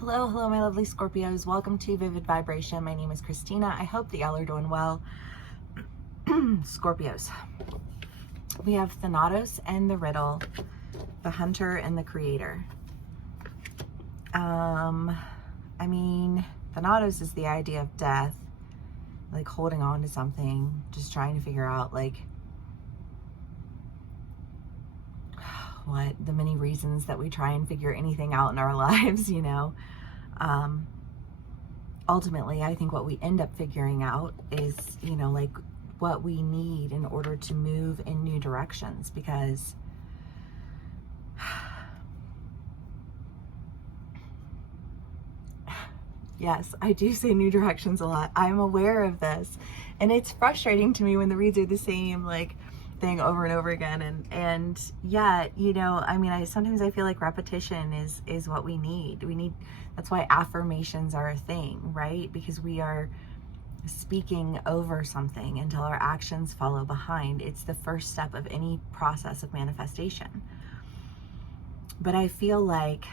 Hello, my lovely Scorpios. Welcome to Vivid Vibration. My name is Christina. I hope that y'all are doing well. Scorpios. We have Thanatos and the Riddle, the Hunter and the Creator. I mean, Thanatos is the idea of death, like holding on to something, just trying to figure out, like, what the many reasons that we try and figure anything out in our lives, you know. Ultimately, I think what we end up figuring out is, you know, like what we need in order to move in new directions, because yes, I do say new directions a lot. I'm aware of this, and it's frustrating to me when the reads are the same, like, thing over and over again, and yet, you know, I mean, sometimes I feel like repetition is what we need. That's why affirmations are a thing, right? Because we are speaking over something until our actions follow behind. It's the first step of any process of manifestation. But I feel like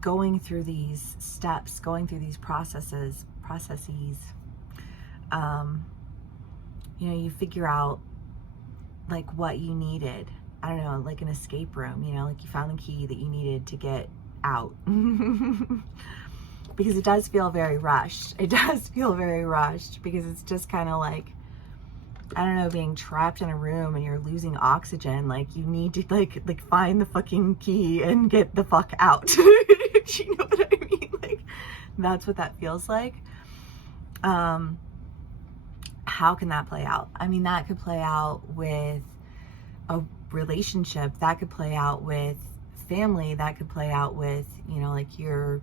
going through these steps, going through these processes, you know, you figure out like what you needed. I don't know, like an escape room, you know, like you found the key that you needed to get out. Because it does feel very rushed. It does feel very rushed because it's just kind of like, I don't know, being trapped in a room and you're losing oxygen. Like you need to like find the fucking key and get the fuck out. You know what I mean? Like that's what that feels like. How can that play out? I mean, that could play out with a relationship, that could play out with family, that could play out with, you know, like your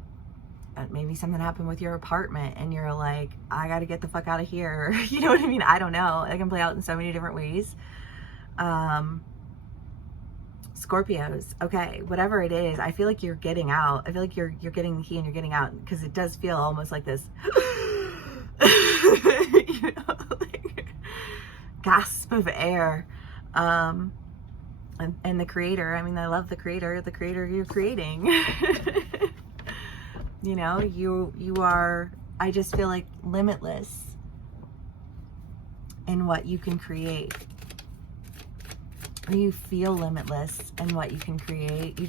maybe something happened with your apartment and you're like, I got to get the fuck out of here. You know what I mean? I don't know. It can play out in so many different ways. Scorpios, okay, whatever it is, I feel like you're getting out. I feel like you're getting the key and you're getting out, because it does feel almost like this you know, like gasp of air. And the creator, I mean, I love the creator you're creating. You know, you are, I just feel like limitless in what you can create. You feel limitless in what you can create.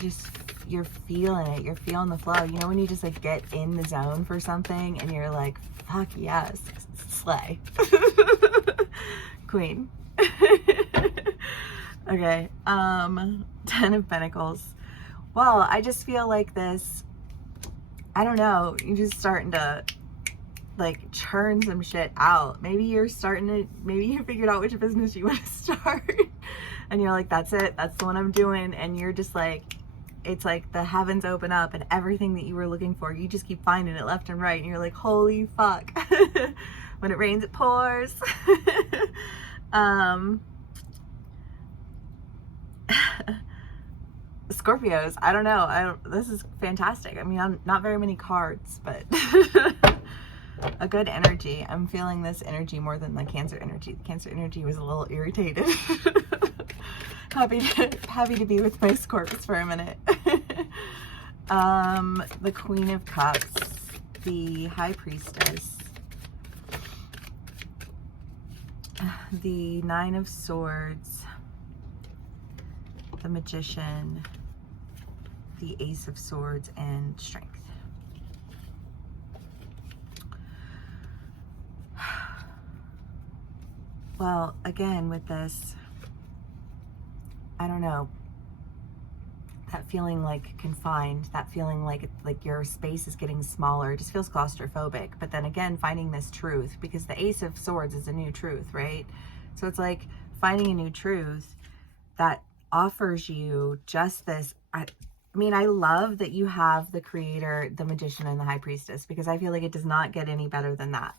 You're feeling it. You're feeling the flow. You know, when you just like get in the zone for something and you're like, fuck yes, slay. Queen. Okay. 10 of Pentacles. Well, I just feel like this, I don't know, you're just starting to like churn some shit out. Maybe you figured out which business you want to start. And you're like, that's it, that's the one I'm doing. And you're just like, it's like the heavens open up and everything that you were looking for, you just keep finding it left and right. And you're like, holy fuck. When it rains, it pours. Scorpios, I don't know. This is fantastic. I mean, I'm not very many cards, but a good energy. I'm feeling this energy more than the Cancer energy. The Cancer energy was a little irritated. Happy to be with my Scorps for a minute. The Queen of Cups, the High Priestess, the Nine of Swords, the Magician, the Ace of Swords, and Strength. Well, again, with this, I don't know, that feeling like confined, that feeling like your space is getting smaller, it just feels claustrophobic. But then again, finding this truth, because the Ace of Swords is a new truth, right? So it's like finding a new truth that offers you just this. I mean, I love that you have the Creator, the Magician, and the High Priestess, because I feel like it does not get any better than that.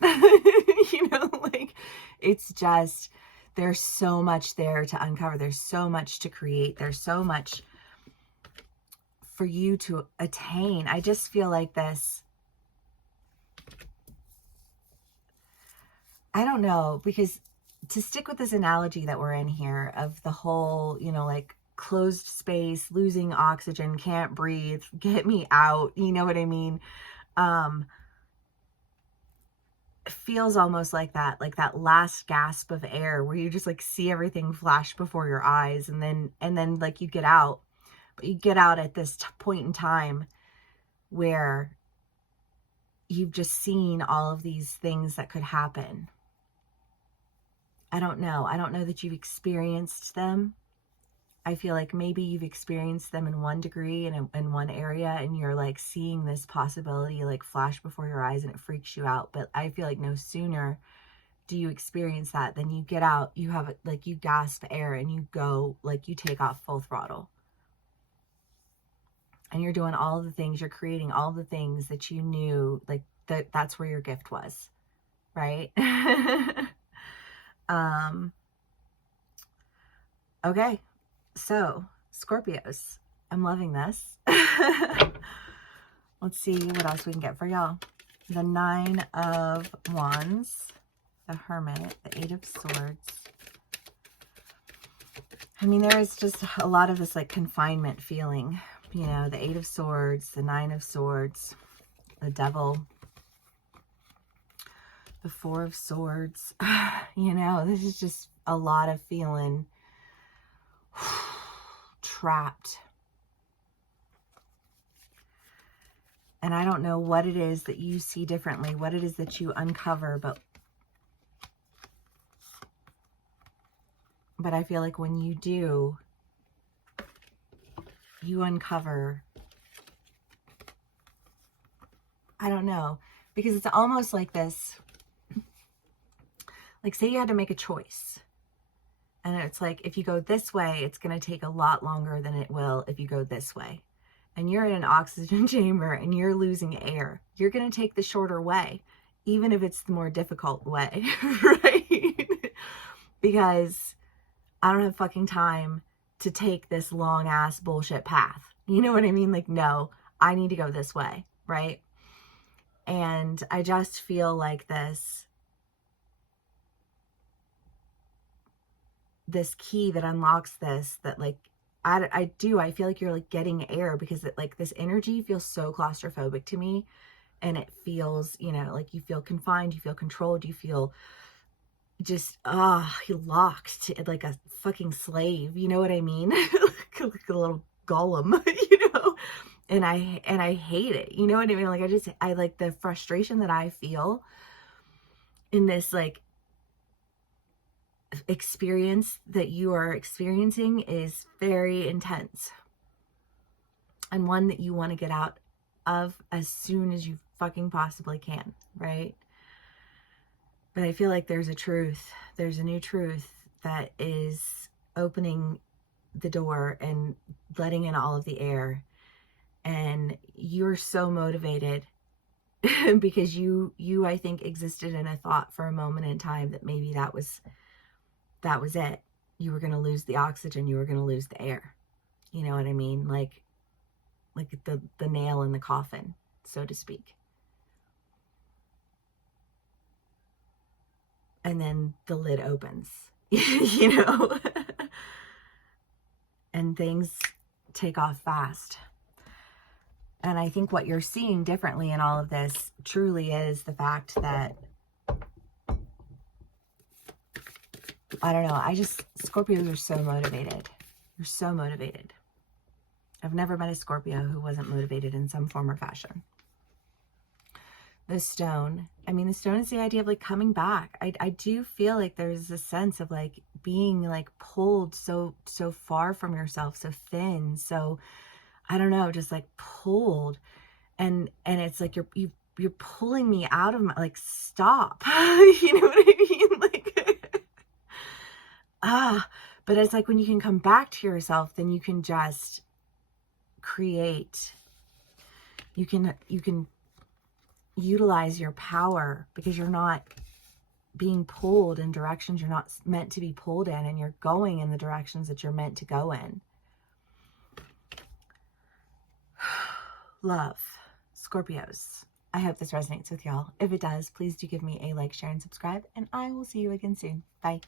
You know, like, it's just, there's so much there to uncover. There's so much to create. There's so much for you to attain. I just feel like this, I don't know, because to stick with this analogy that we're in here of the whole, you know, like closed space, losing oxygen, can't breathe, get me out. You know what I mean? Feels almost like that last gasp of air where you just like see everything flash before your eyes, and then like you get out, but you get out at this point in time where you've just seen all of these things that could happen. I don't know that you've experienced them. I feel like maybe you've experienced them in one degree and in one area, and you're like seeing this possibility like flash before your eyes and it freaks you out. But I feel like no sooner do you experience that than you get out, you have like, you gasp air and you go, like you take off full throttle. And you're doing all the things, you're creating all the things that you knew, like that's where your gift was, right? Okay. So, Scorpios, I'm loving this. Let's see what else we can get for y'all. The 9 of Wands, the Hermit, the 8 of Swords. I mean, there is just a lot of this like confinement feeling, you know, the 8 of Swords, the 9 of Swords, the Devil, the 4 of Swords. You know, this is just a lot of feeling trapped. And I don't know what it is that you see differently, what it is that you uncover, but I feel like when you do, you uncover, I don't know, because it's almost like this, like say you had to make a choice. And it's like, if you go this way, it's going to take a lot longer than it will if you go this way. And you're in an oxygen chamber and you're losing air. You're going to take the shorter way, even if it's the more difficult way, right? Because I don't have fucking time to take this long ass bullshit path. You know what I mean? Like, no, I need to go this way, right? And I just feel like this key that unlocks this, that like, I feel like you're like getting air, because it, like this energy feels so claustrophobic to me, and it feels, you know, like you feel confined, you feel controlled, you feel just, you're locked like a fucking slave, you know what I mean? Like a little golem, you know, and I hate it, you know what I mean? Like I like the frustration that I feel in this like experience that you are experiencing is very intense, and one that you want to get out of as soon as you fucking possibly can, right? But I feel like there's a new truth that is opening the door and letting in all of the air, and you're so motivated because you I think existed in a thought for a moment in time that maybe that was it. You were going to lose the oxygen. You were going to lose the air. You know what I mean? Like the nail in the coffin, so to speak. And then the lid opens, you know, and things take off fast. And I think what you're seeing differently in all of this truly is the fact that, I don't know, Scorpios are so motivated. You're so motivated. I've never met a Scorpio who wasn't motivated in some form or fashion. The stone, I mean, the stone is the idea of like coming back. I do feel like there's a sense of like being like pulled so far from yourself, so thin, so, I don't know, just like pulled. And it's like you're pulling me out of my, like, stop. You know what I mean? Like, but it's like when you can come back to yourself, then you can just create. You can utilize your power, because you're not being pulled in directions you're not meant to be pulled in, and you're going in the directions that you're meant to go in. Love, Scorpios. I hope this resonates with y'all. If it does, please do give me a like, share, and subscribe, and I will see you again soon. Bye.